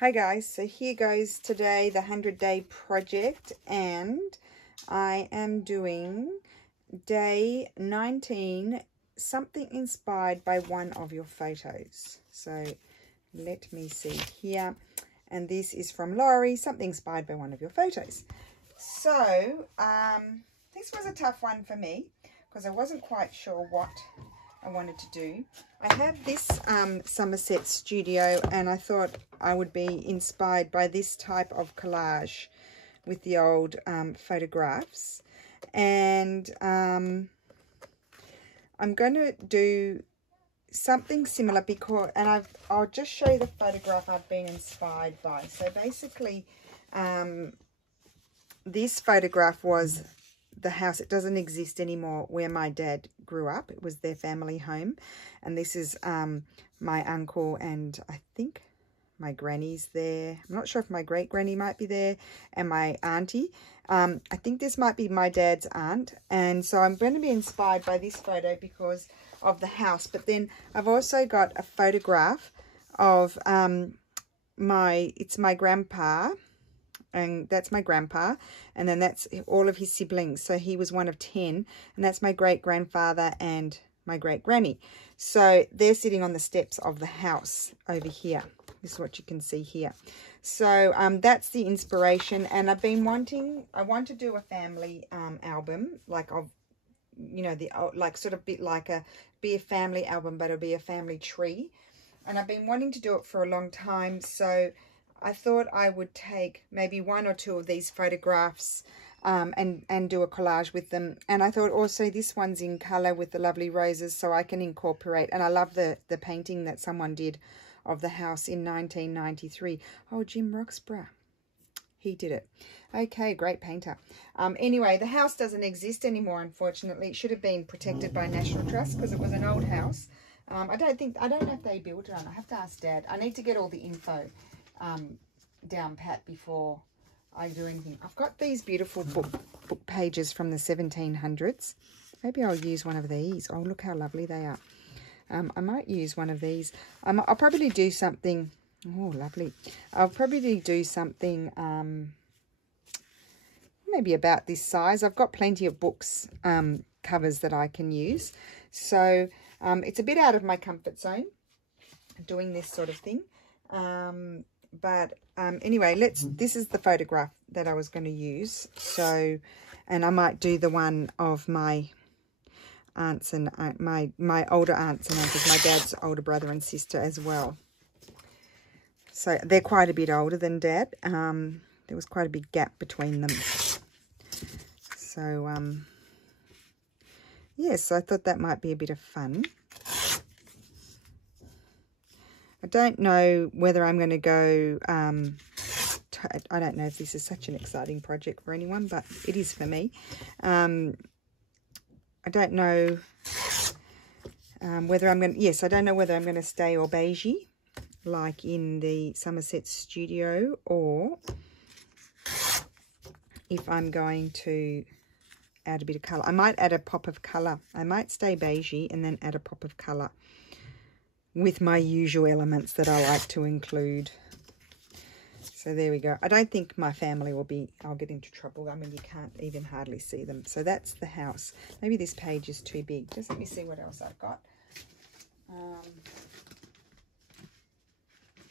Hi guys, so here goes today the 100-day project, and I am doing day 19, something inspired by one of your photos. So let me see here, and this is from Laurie, something inspired by one of your photos. So this was a tough one for me because I wasn't quite sure what I wanted to do. I have this Somerset studio, and I thought I would be inspired by this type of collage with the old photographs, and I'm going to do something similar because, and I'll just show you the photograph I've been inspired by. So basically this photograph was the house. It doesn't exist anymore where my dad grew up. It was their family home, and this is my uncle, and I think my granny's there. I'm not sure if my great granny might be there, and my auntie. I think this might be my dad's aunt, and so I'm going to be inspired by this photo because of the house. But then I've also got a photograph of it's my grandpa, and that's my grandpa, and then that's all of his siblings. So he was one of 10, and that's my great-grandfather and my great-granny. So they're sitting on the steps of the house over here. This is what you can see here. So that's the inspiration, and I've been I want to do a family album, like of, you know, like sort of be a family album, but it'll be a family tree. And I've been wanting to do it for a long time, so I thought I would take maybe one or two of these photographs and do a collage with them. And I thought also this one's in colour with the lovely roses, so I can incorporate. And I love the painting that someone did of the house in 1993. Oh, Jim Roxburgh. He did it. Okay, great painter. Anyway, the house doesn't exist anymore, unfortunately. It should have been protected by National Trust because it was an old house. I don't know if they built it. I have to ask Dad. I need to get all the info down pat before I do anything. I've got these beautiful book pages from the 1700s. Maybe I'll use one of these. Oh, look how lovely they are. I might use one of these. I'll probably do something. Oh, lovely. I'll probably do something maybe about this size. I've got plenty of books covers that I can use. So it's a bit out of my comfort zone doing this sort of thing. But anyway, this is the photograph that I was going to use. So, and I might do the one of my aunts and my older aunts and uncles, my dad's older brother and sister as well. So they're quite a bit older than Dad. There was quite a big gap between them. So yes, I thought that might be a bit of fun. I don't know whether I'm going to go, I don't know if this is such an exciting project for anyone, but it is for me. I don't know whether I'm going to, yes, I don't know whether I'm going to stay au beigey, like in the Somerset studio, or if I'm going to add a bit of colour. I might add a pop of colour. I might stay beigey and then add a pop of colour with my usual elements that I like to include. So there we go. I don't think my family will be, I'll get into trouble. I mean, you can't even hardly see them. So that's the house. Maybe this page is too big. Just let me see what else I've got. Oh,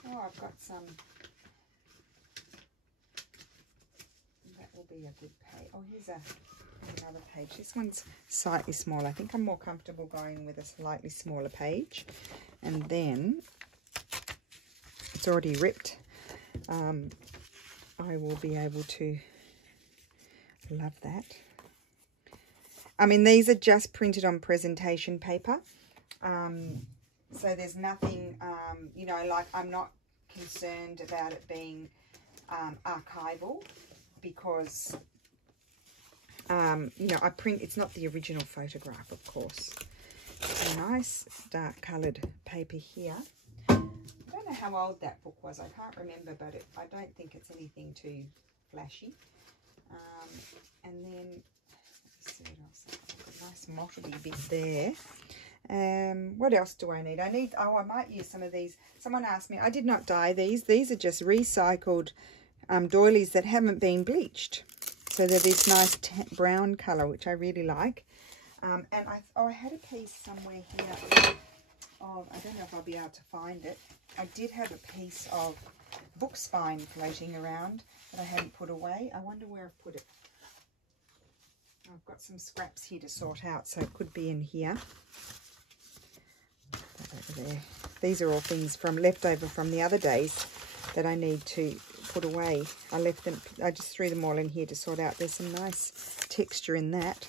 I've got some. That will be a good page. Oh, here's another page. This one's slightly small. I think I'm more comfortable going with a slightly smaller page. And then it's already ripped. I will be able to, love that. I mean, these are just printed on presentation paper. So there's nothing, you know, like I'm not concerned about it being archival because, you know, it's not the original photograph, of course. It's a nice dark coloured paper here. I don't know how old that book was. I can't remember, but I don't think it's anything too flashy. And then, let me see what else. I've got a nice mottledy bit there. What else do I need? Oh, I might use some of these. Someone asked me, I did not dye these. These are just recycled doilies that haven't been bleached. So they're this nice brown colour, which I really like. And I had a piece somewhere here of, I don't know if I'll be able to find it. I did have a piece of book spine floating around that I hadn't put away. I wonder where I've put it. I've got some scraps here to sort out, so it could be in here. Over there. These are all things from leftover from the other days that I need to put away. I just threw them all in here to sort out. There's some nice texture in that.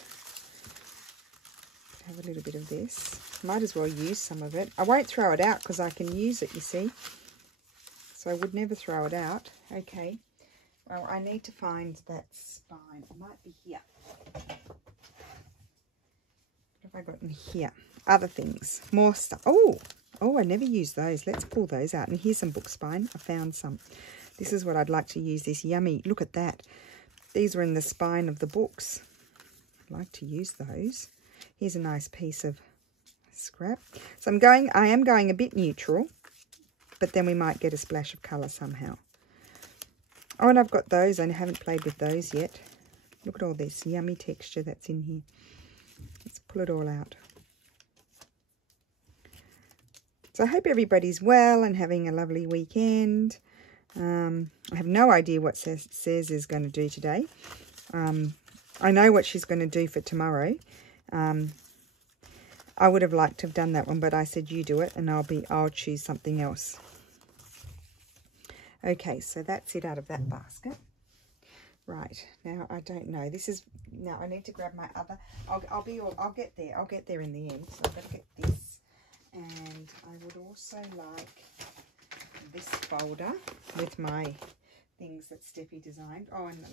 Have a little bit of this. Might as well use some of it. I won't throw it out because I can use it, you see. So I would never throw it out. Okay. Well, I need to find that spine. It might be here. What have I got in here? Other things. More stuff. Oh, I never used those. Let's pull those out. And here's some book spine. I found some. This is what I'd like to use. This yummy. Look at that. These were in the spine of the books. I'd like to use those. Here's a nice piece of scrap. So I am going a bit neutral, but then we might get a splash of colour somehow. Oh, and I've got those. I haven't played with those yet. Look at all this yummy texture that's in here. Let's pull it all out. So I hope everybody's well and having a lovely weekend. I have no idea what Cez is going to do today. I know what she's going to do for tomorrow. I would have liked to have done that one, but I said you do it and I'll choose something else. Okay, so that's it out of that basket. Right, now I don't know. Now I need to grab my other. I'll get there. I'll get there in the end. So I've got to get this, and I would also like this folder with my things that Steffi designed. Oh, and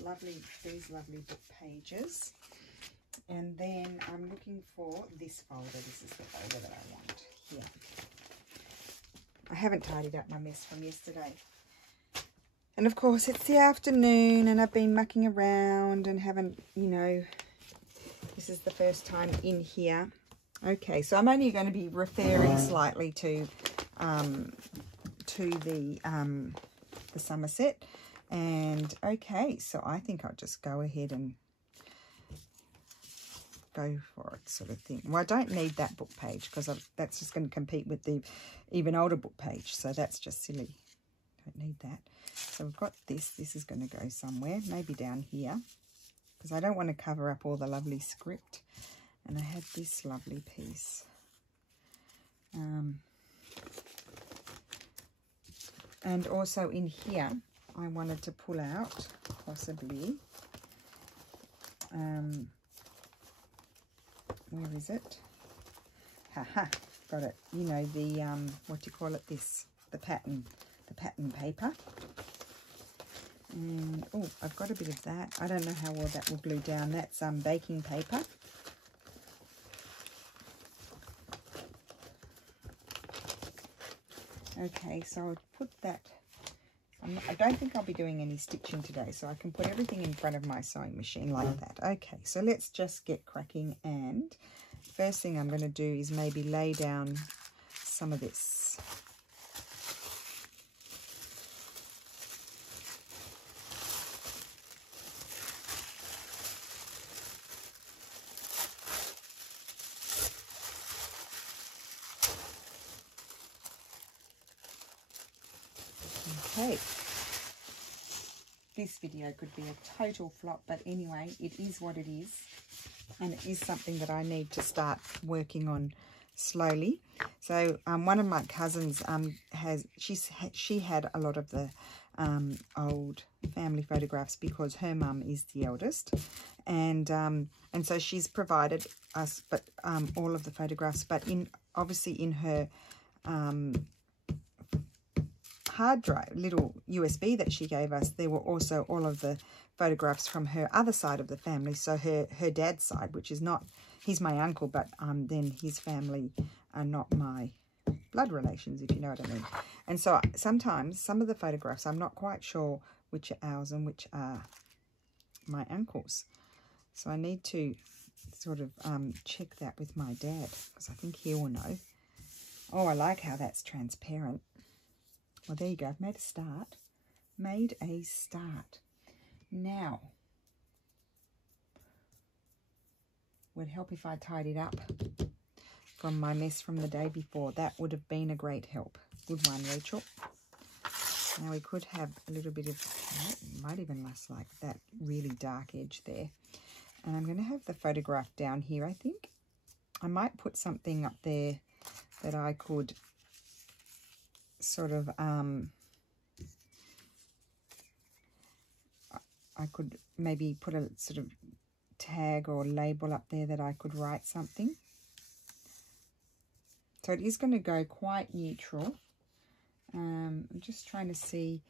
these lovely book pages. And then I'm looking for this folder. This is the folder that I want here. I haven't tidied up my mess from yesterday. And of course it's the afternoon and I've been mucking around and haven't, this is the first time in here. Okay, so I'm only going to be referring slightly to the Somerset. And okay, so I think I'll just go ahead and go for it, sort of thing. Well, I don't need that book page because that's just going to compete with the even older book page, so that's just silly. Don't need that. So we've got this. This is going to go somewhere, maybe down here, because I don't want to cover up all the lovely script. And I had this lovely piece. And also in here, I wanted to pull out, possibly, where is it? Haha, got it. You know, the, what do you call it, this, the pattern paper. And, oh, I've got a bit of that. I don't know how well that will glue down. That's baking paper. Okay, so I'll put that. I don't think I'll be doing any stitching today, so I can put everything in front of my sewing machine like that. Okay, so let's just get cracking, and first thing I'm going to do is maybe lay down some of this. Okay, this video could be a total flop, but anyway, it is what it is, and it is something that I need to start working on slowly. So one of my cousins she had a lot of the old family photographs because her mum is the eldest, and so she's provided us all of the photographs, but obviously in her hard drive, little USB that she gave us, there were also all of the photographs from her other side of the family. So her dad's side, which is not, he's my uncle, but then his family are not my blood relations, if you know what I mean. And so sometimes some of the photographs, I'm not quite sure which are ours and which are my uncle's. So I need to sort of check that with my dad, because I think he will know. Oh, I like how that's transparent. Well, there you go. I've made a start. Made a start. Now, would help if I tidied up from my mess from the day before. That would have been a great help. Good one, Rachel. Now we could have a little bit of, might even last like that really dark edge there. And I'm going to have the photograph down here, I think. I might put something up there that I could sort of, I could maybe put a sort of tag or label up there that I could write something. So it is going to go quite neutral. I'm just trying to see.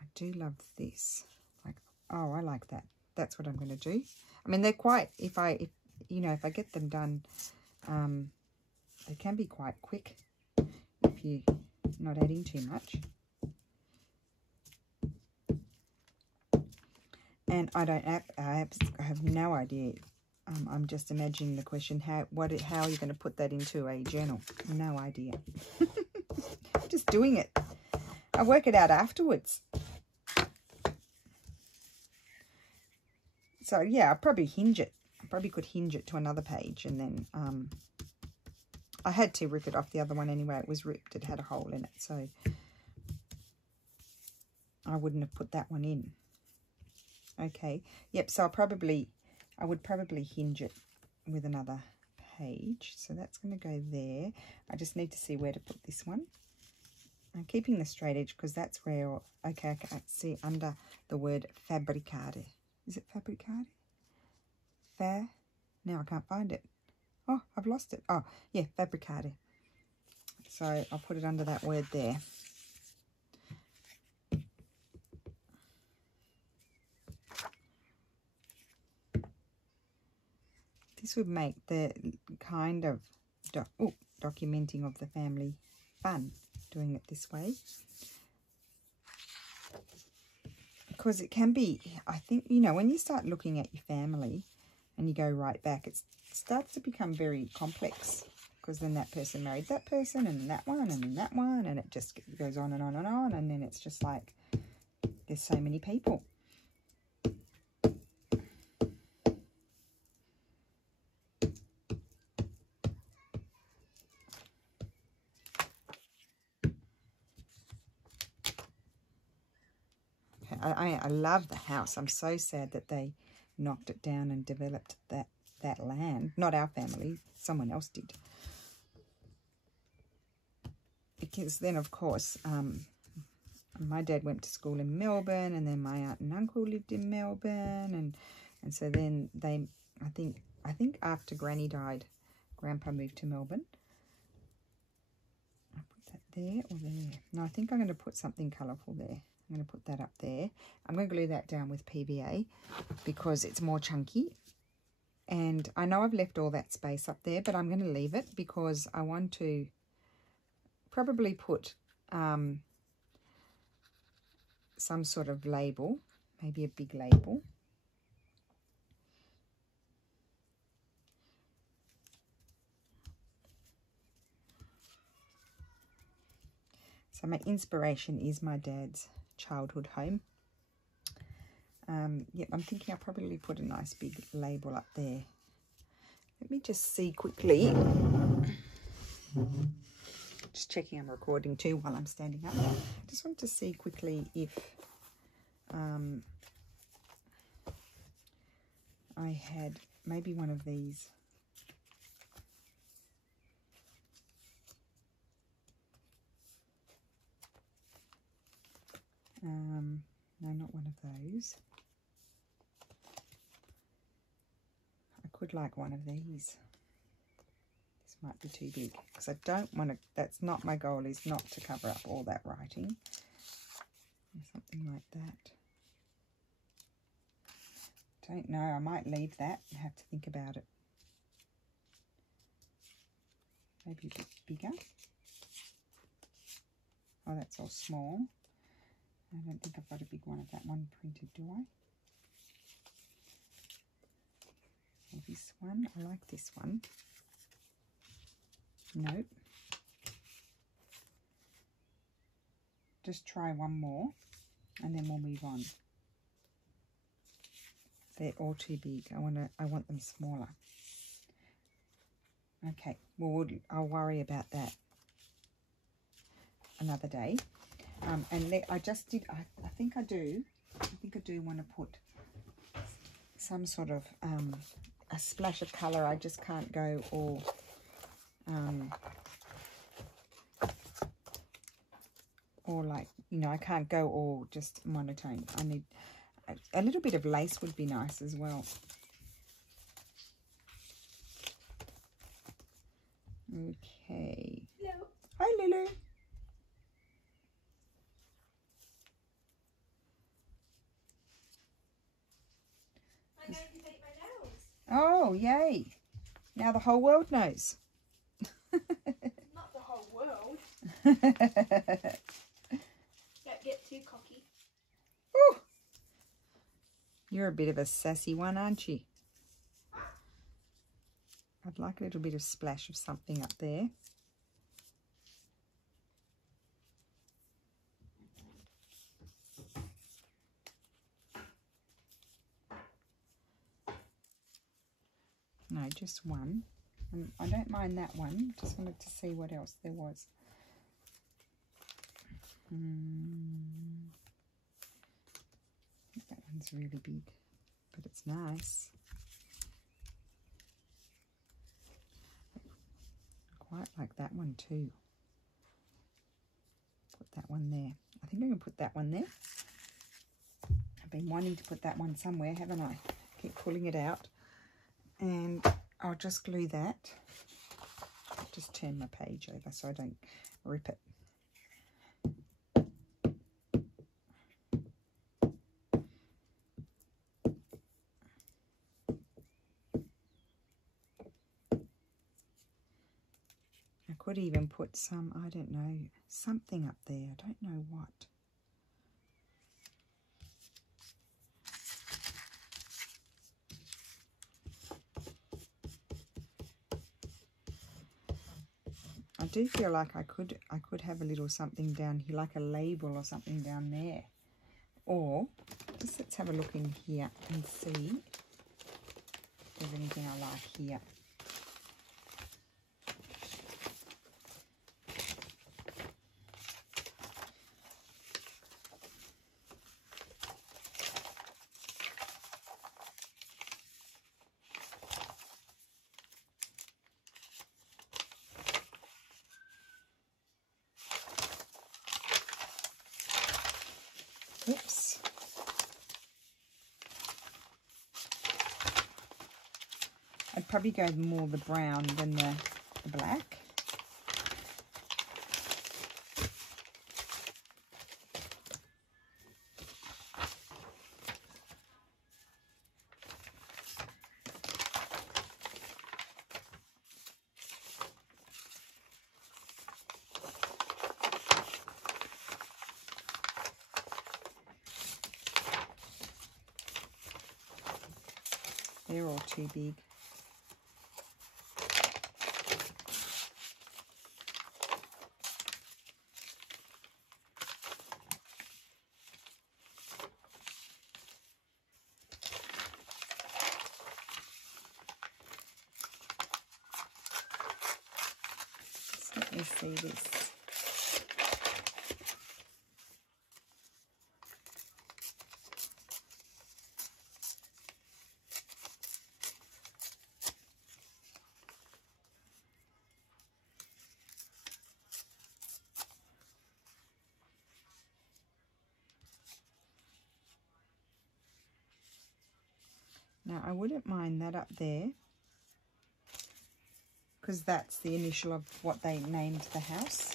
I do love this. Like, oh, I like that. That's what I'm going to do. I mean, they're quite, if I get them done, they can be quite quick if you're not adding too much. And I have no idea. I'm just imagining the question, how are you going to put that into a journal? No idea. Just doing it. I work it out afterwards. So yeah, I'll probably hinge it. I probably could hinge it to another page, and then I had to rip it off the other one anyway. It was ripped. It had a hole in it, so I wouldn't have put that one in. Okay. Yep. So I would probably hinge it with another page. So that's going to go there. I just need to see where to put this one. I'm keeping the straight edge because that's where, okay, I can see under the word fabbricare. Is it fabbricare? Now I can't find it. Oh, I've lost it. Oh, yeah, fabbricare. So I'll put it under that word there. This would make the kind of documenting of the family fun, doing it this way. Because it can be, I think, when you start looking at your family and you go right back, it starts to become very complex. Because then that person married that person, and that one, and then that one, and it just goes on and on and on. And then it's just like, there's so many people. I love the house. I'm so sad that they knocked it down and developed that land. Not our family, someone else did. Because then, of course, my dad went to school in Melbourne, and then my aunt and uncle lived in Melbourne, and so then I think after Granny died, Grandpa moved to Melbourne. I put that there or there? No, I think I'm going to put something colourful there. I'm going to put that up there. I'm going to glue that down with PVA because it's more chunky. And I know I've left all that space up there, but I'm going to leave it because I want to probably put some sort of label, maybe a big label. So my inspiration is my dad's childhood home. Yep, I'm thinking I'll probably put a nice big label up there. Let me just see quickly. Just checking I'm recording too while I'm standing up. Just want to see quickly if I had maybe one of these. No, not one of those. I could like one of these. This might be too big because I don't want to, that's not my goal, is not to cover up all that writing. Something like that. Don't know, I might leave that and have to think about it. Maybe a bit bigger. Oh, that's all small. I don't think I've got a big one of that one printed, do I? Or this one. I like this one. Nope. Just try one more and then we'll move on. They're all too big. I want them smaller. Okay, well, I'll worry about that another day. And I just did, I think I do want to put some sort of a splash of colour. I just can't go all or like, you know, I can't go all just monotone. I need a little bit of lace would be nice as well. Okay. Hello. Hi, Lulu. I'm going to paint my nails. Oh, yay. Now the whole world knows. Not the whole world. Don't get too cocky. Ooh. You're a bit of a sassy one, aren't you? I'd like a little bit of splash of something up there. No, just one. I don't mind that one. Just wanted to see what else there was. That one's really big, but it's nice. I quite like that one too. Put that one there. I think I can put that one there. I've been wanting to put that one somewhere, haven't I? Keep pulling it out. And I'll just glue that. Just turn my page over so I don't rip it. I could even put some, I don't know, something up there. I don't know what. I do feel like I could have a little something down here, like a label or something down there. Or, just let's have a look in here and see if there's anything I like here. Oops. I'd probably go more the brown than the black. They're all too big. So let me see this. Now, I wouldn't mind that up there because that's the initial of what they named the house.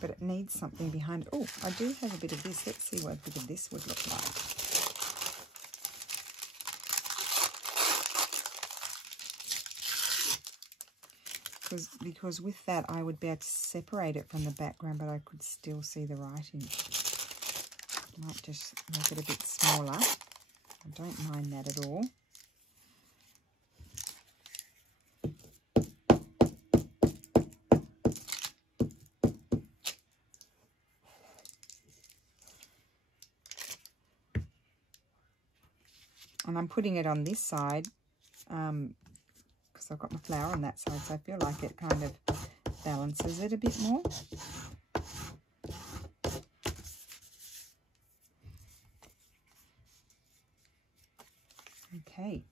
But it needs something behind it. Oh, I do have a bit of this. Let's see what a bit of this would look like. because with that I would be able to separate it from the background, but I could still see the writing. Might just make it a bit smaller. I don't mind that at all. And I'm putting it on this side because I've got my flower on that side, so I feel like it kind of balances it a bit more. Okay.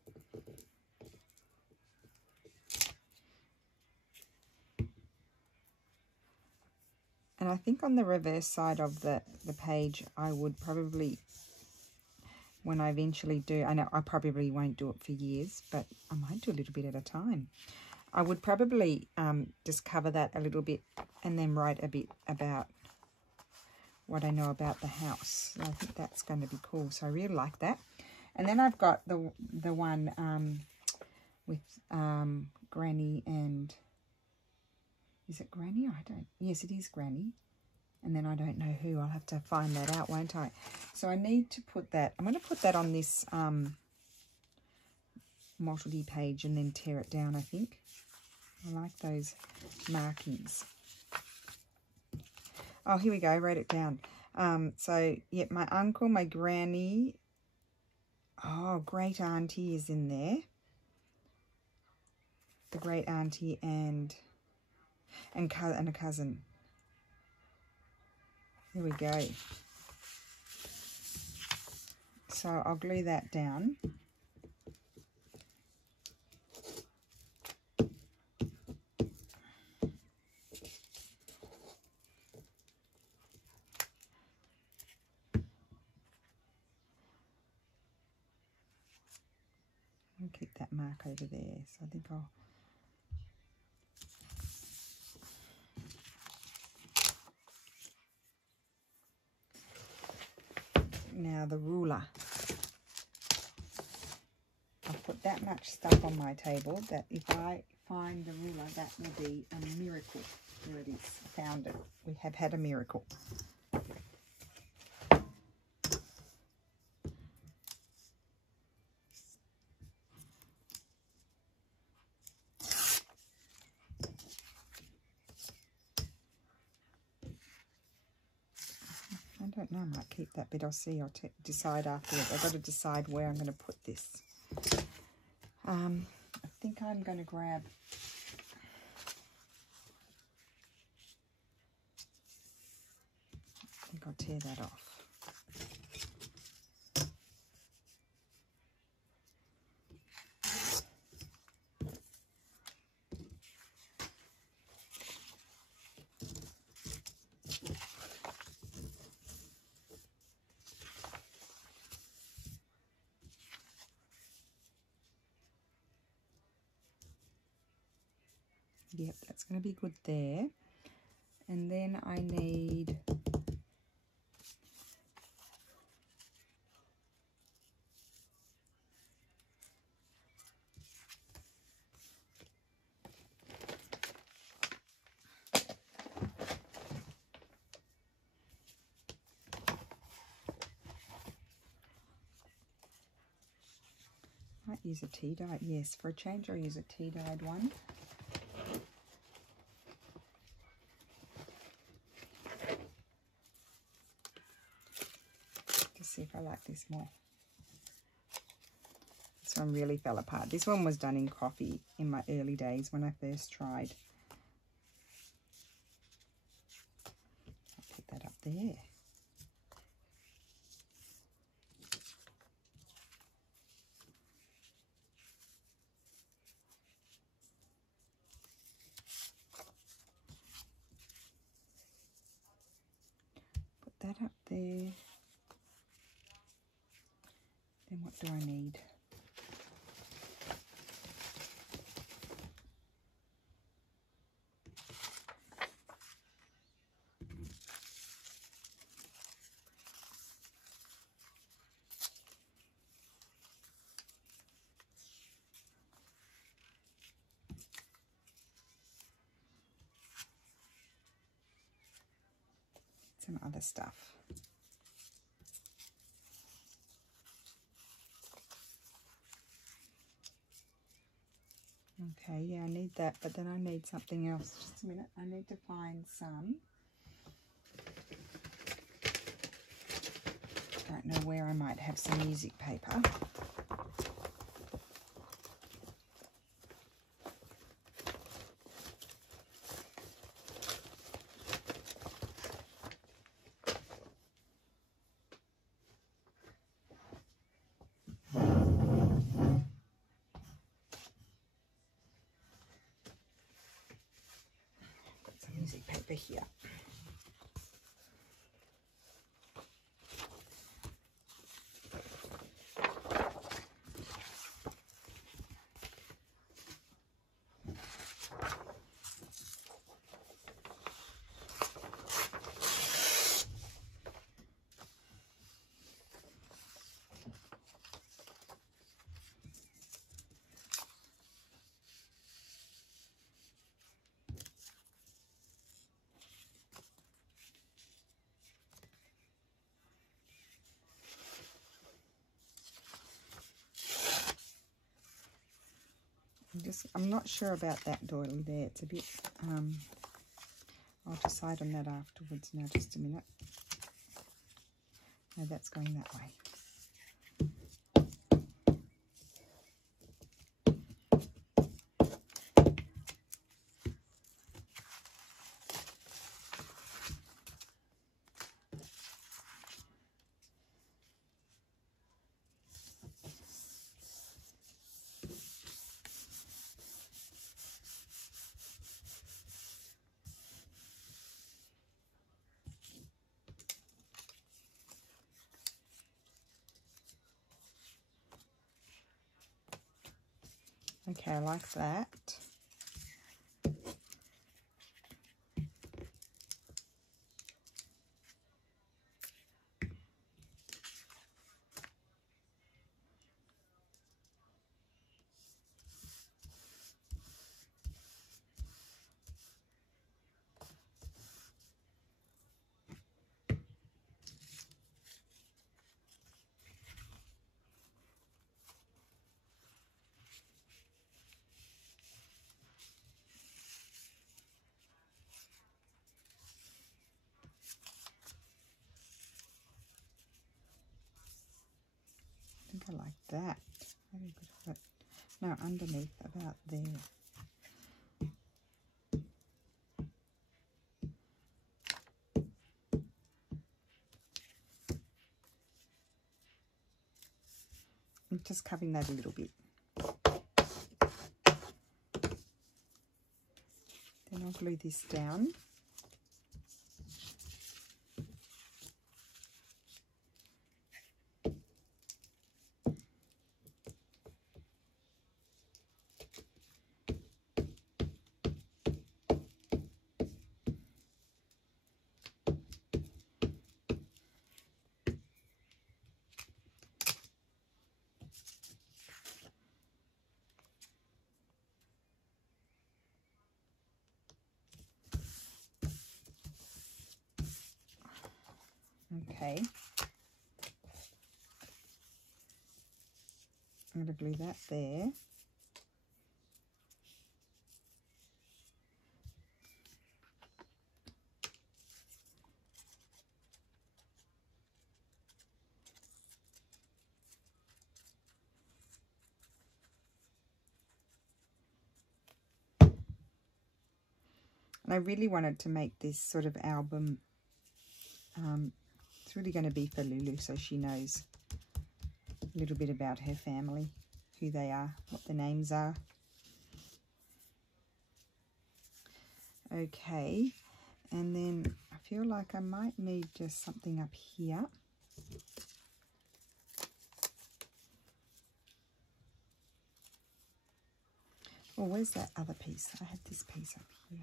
And I think on the reverse side of the page, I would probably, when I eventually do, I know I probably won't do it for years, but I might do a little bit at a time. I would probably just cover that a little bit and then write a bit about what I know about the house. So I think that's going to be cool. So I really like that. And then I've got the one with Granny and, is it Granny? I don't, yes, it is Granny. And then I don't know who. I'll have to find that out, won't I? So I need to put that, I'm going to put that on this Multi page and then tear it down, I think. I like those markings. Oh, here we go. I wrote it down. So, yeah, my uncle, my granny. Oh, great auntie is in there. The great auntie and a cousin. Here we go. So I'll glue that down. I'll keep that mark over there. So I think I'll... Now the ruler. I've put that much stuff on my table that if I find the ruler, that will be a miracle. There it is. I found it. We have had a miracle. I don't know, I might keep that bit. I'll see. I'll decide afterwards. I've got to decide where I'm going to put this. I think I'm going to grab... I think I'll tear that off. Yep, that's going to be good there. And then I need... might use a tea-dyed. Yes, for a change I'll use a tea-dyed one. See if I like this more. This one really fell apart. This one was done in coffee in my early days when I first tried. I'll put that up there. Put that up there. Then what do I need? some other stuff. Okay, yeah, I need that, but then I need something else. Just a minute. I need to find some. Don't know where I might have some music paper. Music paper here. I'm not sure about that doily there. It's a bit, I'll decide on that afterwards. Now, just a minute. No, that's going that way. Okay, I like that. I think I like that. Maybe a bit of it. No, underneath, about there. I'm just covering that a little bit. Then I'll glue this down. Okay, I'm going to glue that there. And I really wanted to make this sort of album. It's really going to be for Lulu, so she knows a little bit about her family, who they are, what their names are. Okay, and then I feel like I might need just something up here. Oh, where's that other piece? I had this piece up here.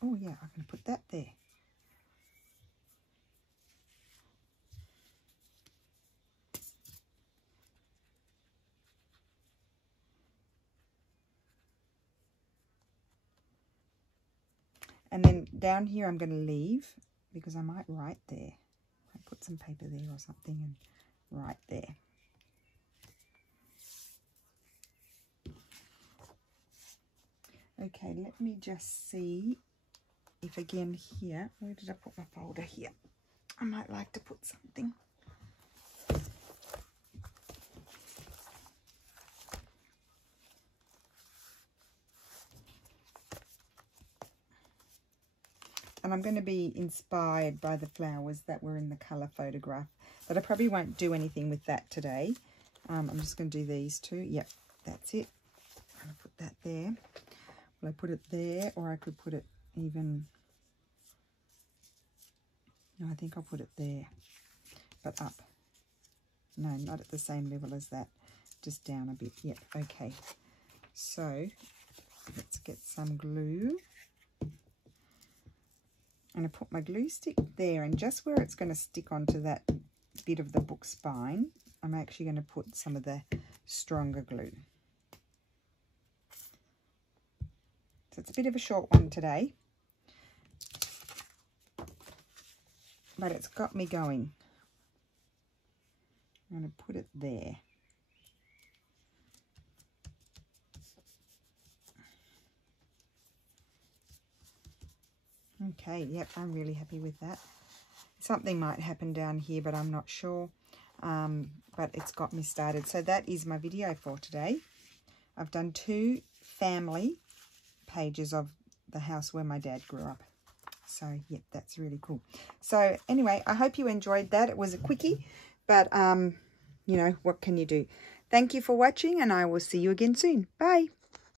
Oh yeah, I can put that there. And then down here I'm going to leave because I might write there. I put some paper there or something and write there. Okay, let me just see if again here, where did I put my folder here? I might like to put something. And I'm going to be inspired by the flowers that were in the colour photograph. But I probably won't do anything with that today. I'm just going to do these two. Yep, that's it. I'm going to put that there. Will I put it there, or I could put it even... No, I think I'll put it there. But up. No, not at the same level as that. Just down a bit. Yep, okay. So, let's get some glue. I'm going to put my glue stick there, and just where it's going to stick onto that bit of the book spine, I'm actually going to put some of the stronger glue. So it's a bit of a short one today, but it's got me going. I'm going to put it there. Okay, yep, I'm really happy with that. Something might happen down here, but I'm not sure. But it's got me started. So that is my video for today. I've done 2 family pages of the house where my dad grew up. So, yep, that's really cool. So, anyway, I hope you enjoyed that. It was a quickie, but, you know, what can you do? Thank you for watching, and I will see you again soon. Bye.